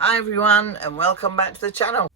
Hi everyone and welcome back to the channel.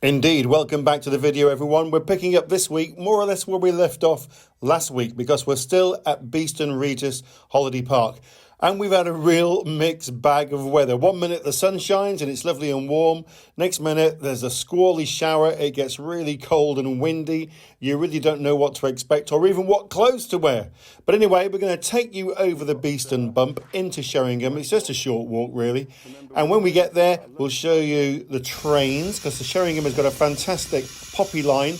Indeed, welcome back to the video everyone. We're picking up this week more or less where we left off last week because we're still at Beeston Regis Holiday Park. And we've had a real mixed bag of weather. 1 minute the sun shines and it's lovely and warm. Next minute there's a squally shower. It gets really cold and windy. You really don't know what to expect or even what clothes to wear. But anyway, we're going to take you over the Beeston Bump into Sheringham. It's just a short walk really. And when we get there, we'll show you the trains because the Sheringham has got a fantastic Poppyline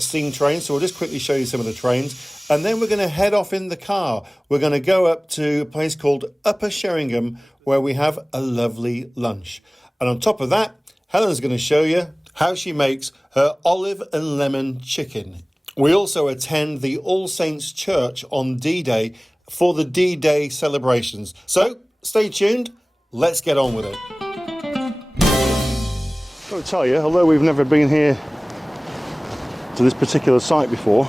steam train. So we'll just quickly show you some of the trains. And then we're going to head off in the car. We're going to go up to a place called Upper Sheringham where we have a lovely lunch. And on top of that, Helen's going to show you how she makes her olive and lemon chicken. We also attend the All Saints Church on D-Day for the D-Day celebrations. So stay tuned. Let's get on with it. I've got to tell you, although we've never been here to this particular site before,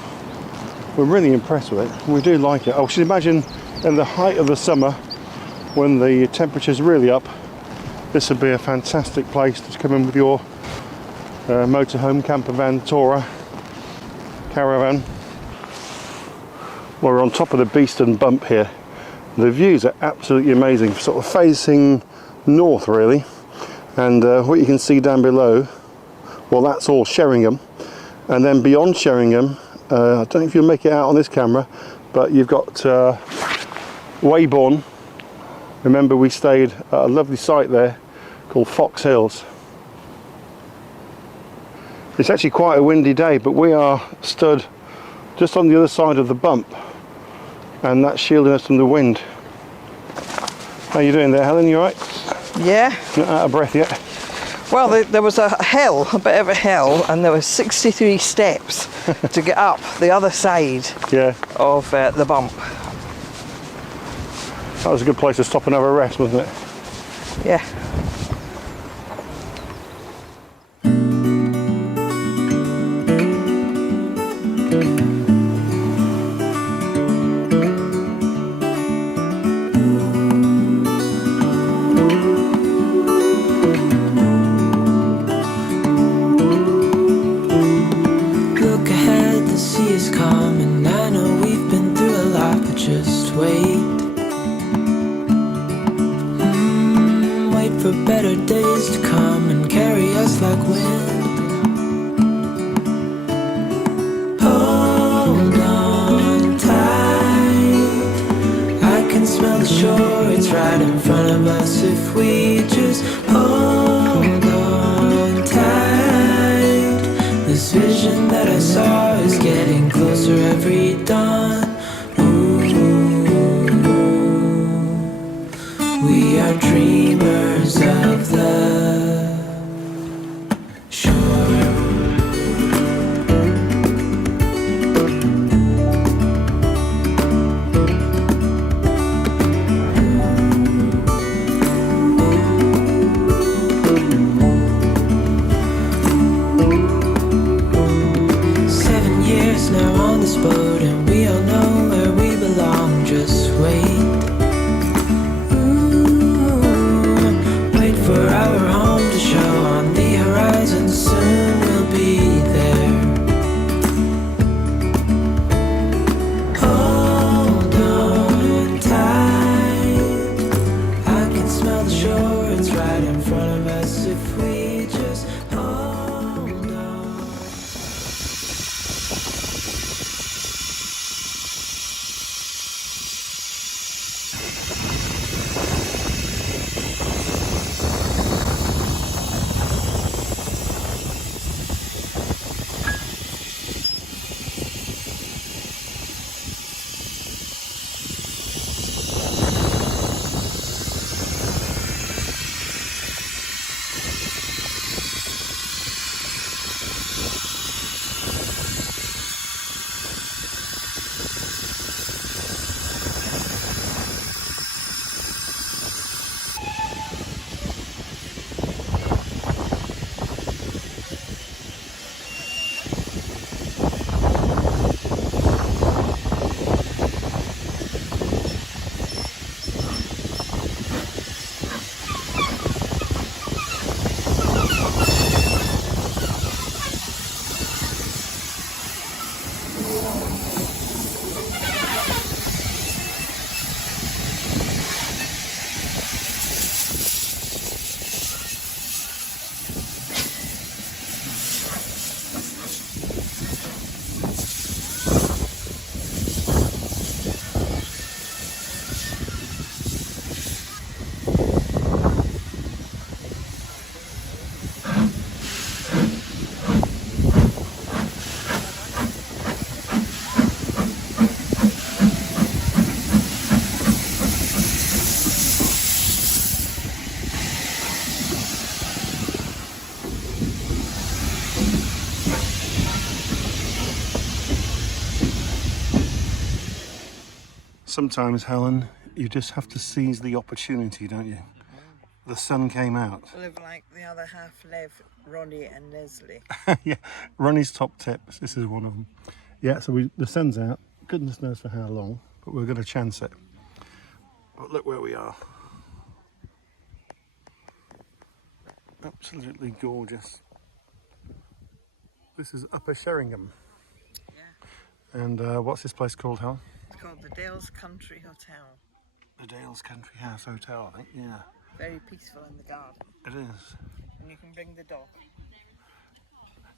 we're really impressed with it. We do like it. I should imagine in the height of the summer, when the temperature's really up, this would be a fantastic place to come in with your motorhome, camper van, tourer, caravan. Well, we're on top of the Beeston Bump here. The views are absolutely amazing, sort of facing north really. And what you can see down below, well, that's all Sheringham. And then beyond Sheringham, I don't know if you'll make it out on this camera, but you've got Weybourne. Remember we stayed at a lovely site there called Fox Hills. It's actually quite a windy day, but we are stood just on the other side of the bump and that's shielding us from the wind. How you doing there, Helen? You alright? Yeah. Not out of breath yet? Well, there was a bit of a hill, and there were 63 steps to get up the other side of the bump. That was a good place to stop and have a rest, wasn't it? Yeah. For better days to come and carry us like wind. Hold on tight, I can smell the shore, it's right in front of us. If we just hold on tight, this vision that I saw is getting closer every dawn. We are dreamers of the shore. Seven years now on this boat, and we all Sometimes, Helen, you just have to seize the opportunity, don't you? The sun came out. Live like the other half live, Ronnie and Leslie. Yeah, Ronnie's top tips. This is one of them. Yeah, so the sun's out. Goodness knows for how long, but we're going to chance it. But look where we are. Absolutely gorgeous. This is Upper Sheringham. Yeah. And what's this place called, Helen? It's called the Dales Country Hotel. The Dales Country House Hotel, I think, yeah. Very peaceful in the garden. It is. And you can bring the dog.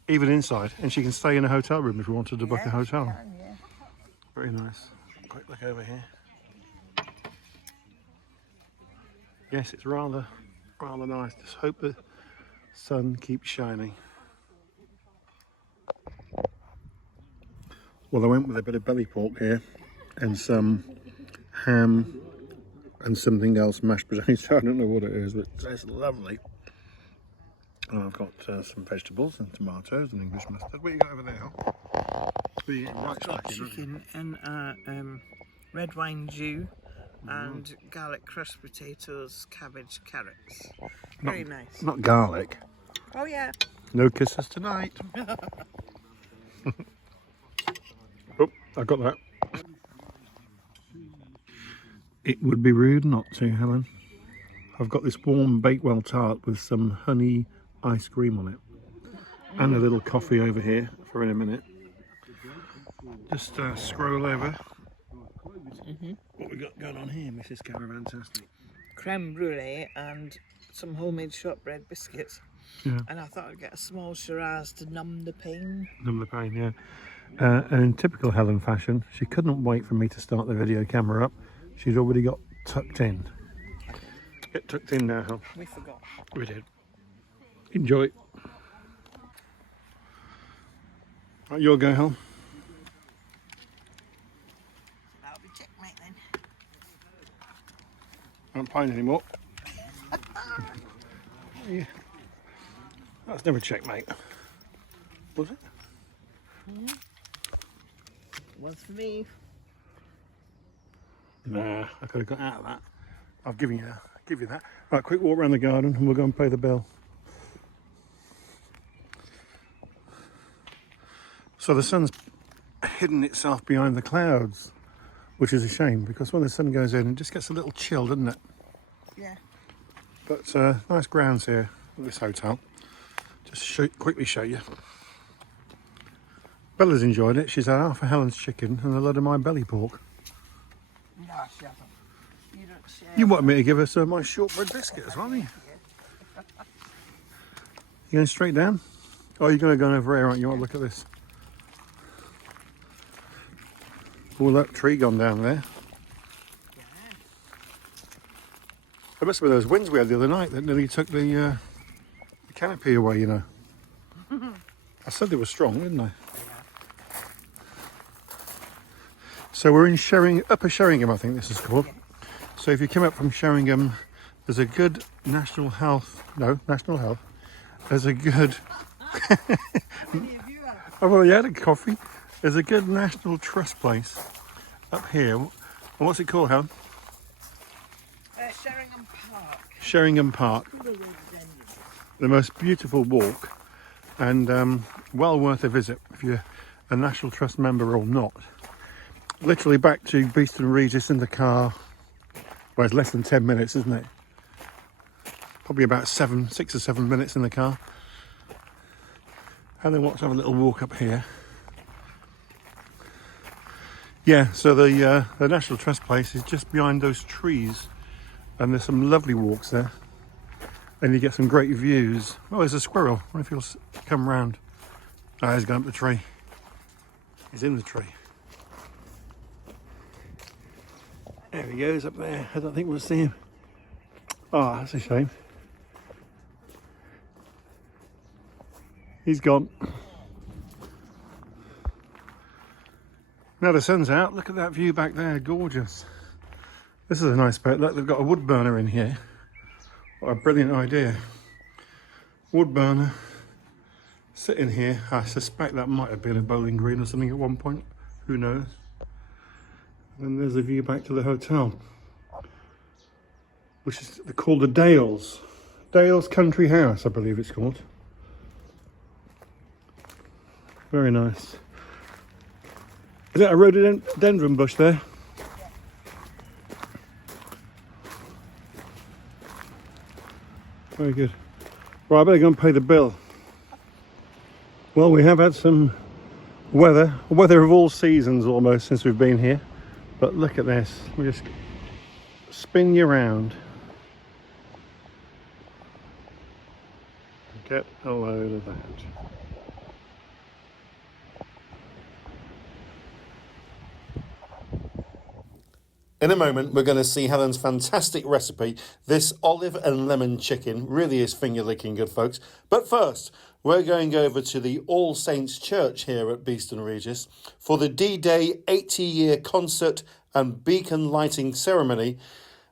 Even inside, and she can stay in a hotel room if we wanted to book a hotel. She can, yeah. Very nice. Quick look over here. Yes, it's rather nice. Just hope the sun keeps shining. Well, I went with a bit of belly pork here and some ham and something else, mashed potatoes. I don't know what it is, but it tastes lovely. And I've got some vegetables and tomatoes and English mustard. What you got over there, Hal? What are you getting? Right, Got chicken and red wine dew and garlic crushed potatoes, cabbage, carrots. Very nice. Not garlic. Oh yeah. No kisses tonight. Oh, I got that. It would be rude not to, Helen. I've got this warm Bakewell tart with some honey ice cream on it. And a little coffee over here for in a minute. Just scroll over. What we got going on here, Mrs. Caravantastic? Creme brulee and some homemade shortbread biscuits. Yeah. And I thought I'd get a small Shiraz to numb the pain. Numb the pain, yeah. And in typical Helen fashion, she couldn't wait for me to start the video camera up. She's already got tucked in. Get tucked in now, Hel. We forgot. We did. Enjoy. Right, your go, Hel. That'll be checkmate then. I don't pine anymore. Yeah. That's never checkmate. Was it? Was for me. Nah, I could have got out of that. I've given you, give you that. Right, quick walk around the garden and we'll go and pay the bill. So the sun's hidden itself behind the clouds, which is a shame because when the sun goes in, it just gets a little chill, doesn't it? Yeah. But nice grounds here at this hotel. Just quickly show you. Bella's enjoyed it. She's had half a Helen's chicken and a load of my belly pork. No, she hasn't. You don't share. You wanted me to give her some of my shortbread biscuit as well, aren't you? You going straight down? Oh, you're going to go over here, aren't you? Oh, look at this. Oh, that tree gone down there. It must have been those winds we had the other night that nearly took the canopy away, you know. I said they were strong, didn't I? So we're in Upper Sheringham, I think this is called. So if you come up from Sheringham, there's a good National Health. There's a good... I've already had a coffee. There's a good National Trust place up here. And what's it called, Helen? Sheringham Park. Sheringham Park. The most beautiful walk and well worth a visit if you're a National Trust member or not. Literally back to Beeston Regis in the car. Well, it's less than 10 minutes, isn't it? Probably about 6 or 7 minutes in the car. And then let's have a little walk up here. Yeah, so the National Trust place is just behind those trees. And there's some lovely walks there. And you get some great views. Oh, there's a squirrel. I wonder if he'll come round. Oh, he's gone up the tree. He's in the tree. There he goes up there. I don't think we'll see him. Oh, that's a shame. He's gone. Now the sun's out. Look at that view back there. Gorgeous. This is a nice spot. Look, they've got a wood burner in here. What a brilliant idea. Wood burner. Sitting here. I suspect that might have been a bowling green or something at one point. Who knows? And there's a view back to the hotel, which is called the Dales. Dales Country House, I believe it's called. Very nice. Is that a rhododendron bush there? Very good. Right, I better go and pay the bill. Well, we have had some weather of all seasons almost since we've been here. But look at this. We just spin you around. Get a load of that. In a moment, we're going to see Helen's fantastic recipe. This olive and lemon chicken really is finger-licking good, folks. But first, we're going over to the All Saints Church here at Beeston Regis for the D-Day 80-year concert and beacon lighting ceremony.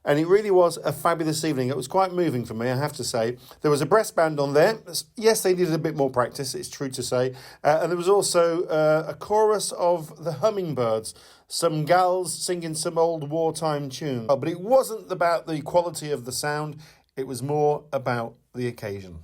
And it really was a fabulous evening. It was quite moving for me, I have to say. There was a brass band on there. Yes, they needed a bit more practice, it's true to say. And there was also a chorus of the Hummingbirds, some gals singing some old wartime tune. But it wasn't about the quality of the sound, it was more about the occasion.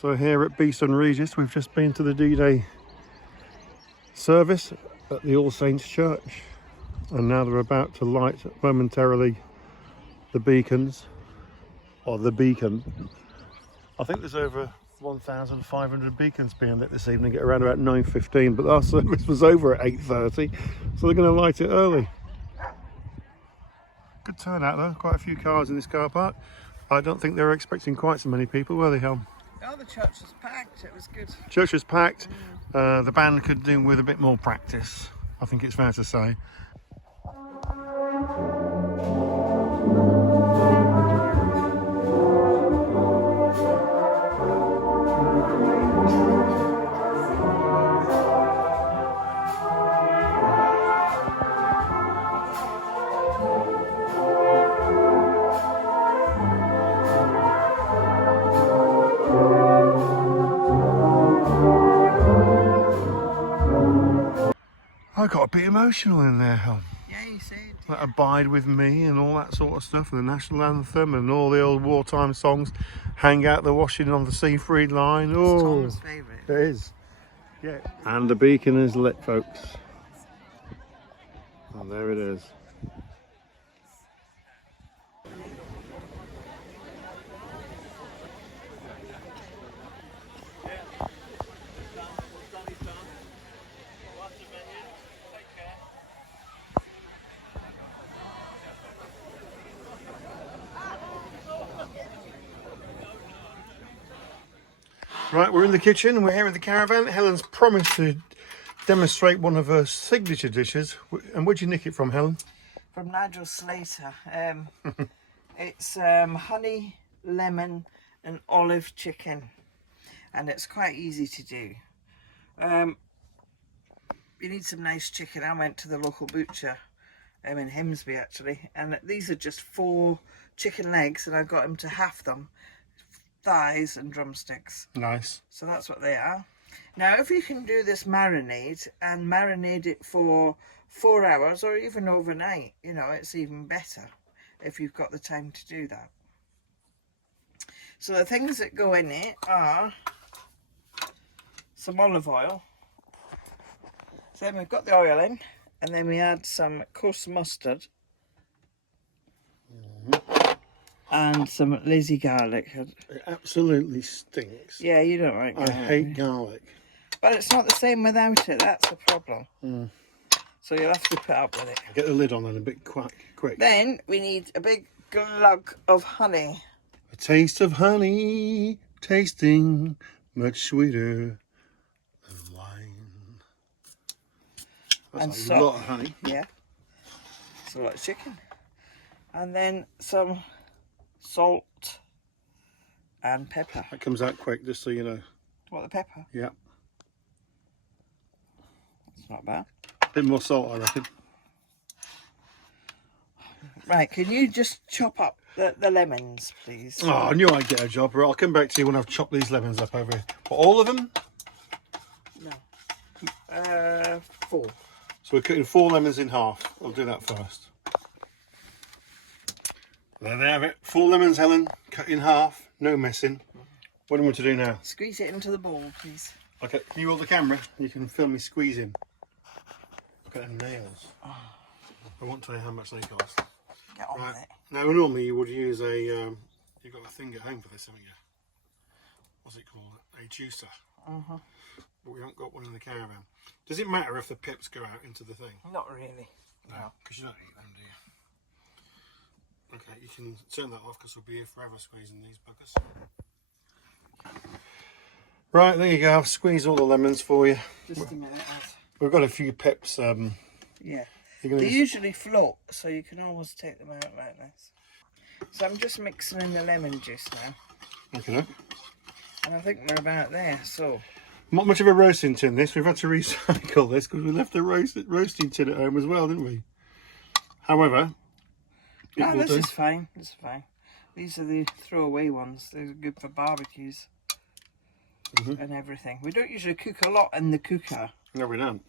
So here at Beeston Regis, we've just been to the D-Day service at the All Saints Church, and now they're about to light momentarily the beacons, or the beacon. I think there's over 1,500 beacons being lit this evening at around about 9:15, but our service was over at 8:30, so they're going to light it early. Good turnout though, quite a few cars in this car park. I don't think they were expecting quite so many people, were they, Helen? Oh, the church was packed. It was good. Church was packed. The band could do with a bit more practice, I think it's fair to say. I got a bit emotional in there, Helen. Yeah, you said. Like Abide With Me and all that sort of stuff, and the national anthem and all the old wartime songs. Hang Out the Washing on the Seafried Line. It's Oh, Tom's favourite. it is. Yeah. And the beacon is lit, folks. And there it is. Right, we're in the kitchen. We're here in the caravan. Helen's promised to demonstrate one of her signature dishes. And where'd you nick it from, Helen? From Nigel Slater. It's honey, lemon and olive chicken. And it's quite easy to do. You need some nice chicken. I went to the local butcher in Hemsby actually. And these are just 4 chicken legs and I got him to half them. Thighs and drumsticks. Nice. So that's what they are. Now if you can do this marinade and marinate it for 4 hours or even overnight, you know, it's even better if you've got the time to do that. So the things that go in it are some olive oil. So then we've got the oil in and then we add some coarse mustard. And some lazy garlic. It absolutely stinks. Yeah, you don't like garlic. I hate garlic. But it's not the same without it, that's the problem. So you'll have to put up with it. Get the lid on and a bit quick. Then we need a big glug of honey. A taste of honey, tasting much sweeter than wine. That's a lot of honey. Yeah. It's a lot of chicken. And then some salt and pepper. That comes out quick, just so you know. What, the pepper? Yeah. It's not bad. A bit more salt, I reckon. Right, can you just chop up the lemons, please? Oh, I knew I'd get a job. Right, I'll come back to you when I've chopped these lemons up over here. What, all of them? No. 4. So we're cutting 4 lemons in half. I'll do that first. There they have it. 4 lemons, Helen, cut in half, no messing. What do you want to do now? Squeeze it into the bowl, please. Okay, can you hold the camera? You can film me squeezing. Look at them nails. I won't tell you how much they cost. Get on with it. Now, normally you would use a, you've got a thing at home for this, haven't you? What's it called? A juicer. But we haven't got one in the caravan. Does it matter if the pips go out into the thing? Not really. No. Because you don't eat them, do you? Okay, you can turn that off because we'll be here forever squeezing these buggers. Right, there you go. I've squeezed all the lemons for you. Just a minute. Ed. We've got a few pips. Yeah. You're gonna They usually float, so you can always take them out like this. So I'm just mixing in the lemon juice now. Okay. And I think we're about there, so. Not much of a roasting tin this. We've had to recycle this because we left the roasting tin at home as well, didn't we? However, No, this is fine. This is fine. These are the throwaway ones. They're good for barbecues and everything. We don't usually cook a lot in the cooker. No, we don't.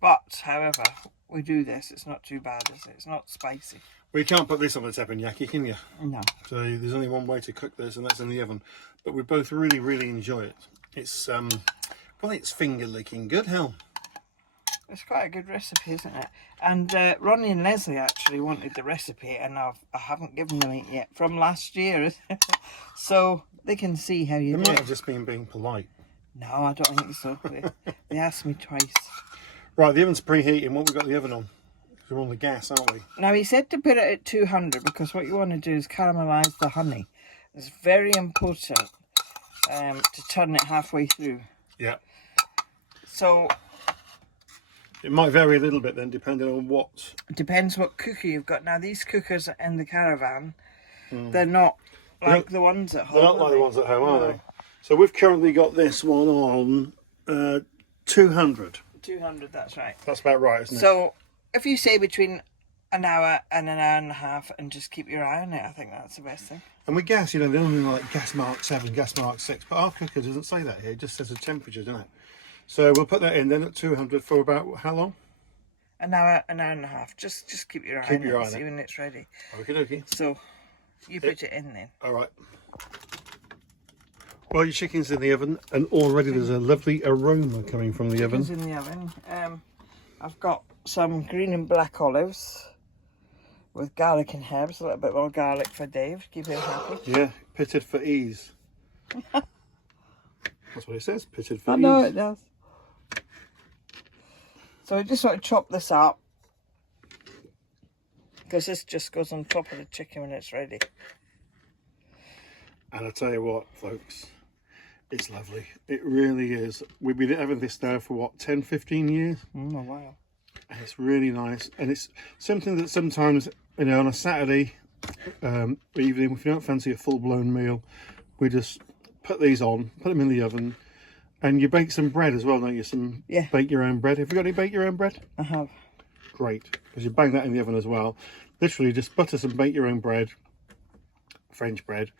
But, however, we do this. It's not too bad, is it? It's not spicy. Well, you can't put this on the teppanyaki, can you? No. So there's only one way to cook this, and that's in the oven. But we both really, really enjoy it. It's, well, it's finger licking good, Hell. It's quite a good recipe, isn't it? And Ronnie and Leslie actually wanted the recipe, and I haven't given them it yet from last year. So they can see how you do it. They might have just been being polite. No, I don't think so. They asked me twice. Right, the oven's preheating. What have we got the oven on? We're on the gas, aren't we? Now, he said to put it at 200 because what you want to do is caramelise the honey. It's very important to turn it halfway through. Yeah. So it might vary a little bit then, depending on what. It depends what cooker you've got. Now, these cookers in the caravan, they're not like the ones at home. They're not like the ones at home, are they? So we've currently got this one on 200. 200, that's right. That's about right, isn't it? So if you say between an hour and an hour and a half and just keep your eye on it, I think that's the best thing. And with gas, you know, they're only like gas mark 7, gas mark 6, but our cooker doesn't say that here, it just says the temperature, doesn't it? So we'll put that in then at 200 for about how long? An hour and a half. Just keep your eye on it, see when it's ready. Okie dokie. So you put it in then. All right. Well, your chicken's in the oven, and already there's a lovely aroma coming from the oven. Chicken's in the oven. I've got some green and black olives with garlic and herbs. A little bit more garlic for Dave. Keep him happy. Yeah, pitted for ease. That's what it says, pitted for ease. I know it does. So I just want to chop this up because this just goes on top of the chicken when it's ready. And I tell you what, folks, It's lovely. It really is. We've been having this now for what, 10, 15 years? Oh, wow. And it's really nice. And it's something that sometimes, you know, on a Saturday evening, if you don't fancy a full-blown meal, we just put these on, put them in the oven, and you bake some bread as well, don't you? Some bake your own bread. Have you got any bake your own bread? I have. Great, because you bang that in the oven as well. Literally just butter some bake your own bread, French bread,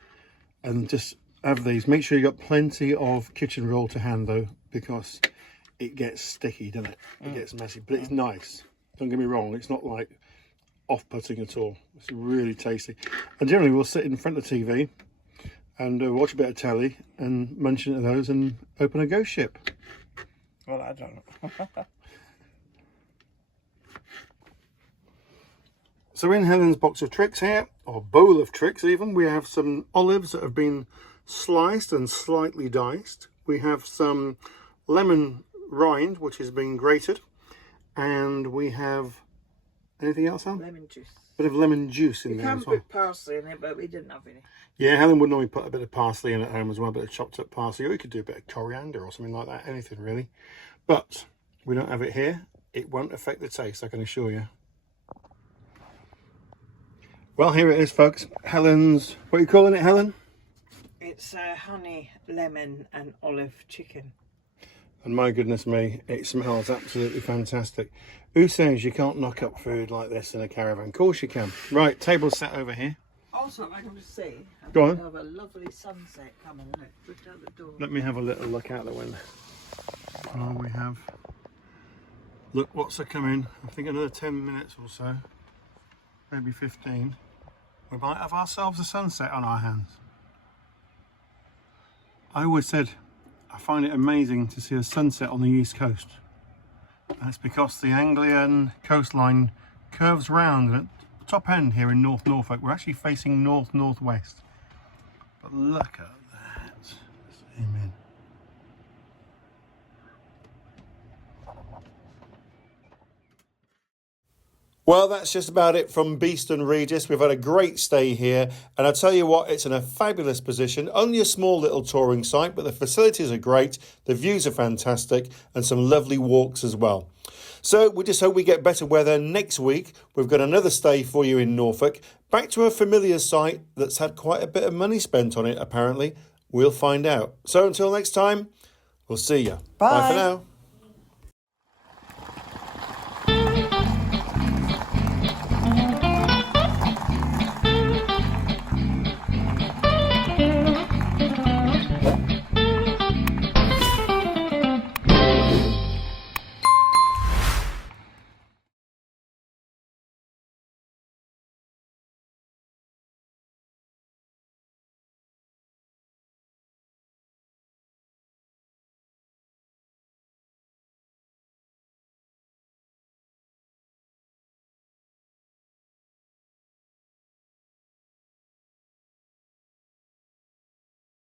and just have these. Make sure you got plenty of kitchen roll to hand though, because it gets sticky, doesn't it? It gets messy, but it's nice. Don't get me wrong, it's not like off-putting at all. It's really tasty. And generally we'll sit in front of the TV and watch a bit of telly and munch into those and open a ghost ship. Well, I don't know. So in Helen's box of tricks here, or bowl of tricks even, we have some olives that have been sliced and slightly diced. We have some lemon rind, which has been grated. And we have, anything else, Helen? Lemon juice. Bit of lemon juice in You there can as well. put parsley in it, but we didn't have any. Yeah, Helen would normally put a bit of parsley in at home as well, a bit of chopped up parsley, or you could do a bit of coriander or something like that, anything really. But we don't have it here. It won't affect the taste, I can assure you. Well, here it is, folks. Helen's, what are you calling it, Helen? It's honey, lemon and olive chicken. And my goodness me, it smells absolutely fantastic. Who says you can't knock up food like this in a caravan? Of course you can. Right, table's set over here. Also, I can just see, Go on. we have a lovely sunset coming. Look out the door. Let me have a little look out the window. Oh, we have. Look, what's coming? I think another 10 minutes or so, maybe 15. We might have ourselves a sunset on our hands. I always said I find it amazing to see a sunset on the east coast. And it's because the Anglian coastline curves round, and at the top end here in North Norfolk, we're actually facing north-northwest. But look at that. Zoom in. Well, that's just about it from Beeston Regis. We've had a great stay here, and I tell you what, it's in a fabulous position. Only a small little touring site, but the facilities are great, the views are fantastic, and some lovely walks as well. So we just hope we get better weather next week. We've got another stay for you in Norfolk, back to a familiar site that's had quite a bit of money spent on it, apparently. We'll find out. So until next time, we'll see you. Bye. Bye for now.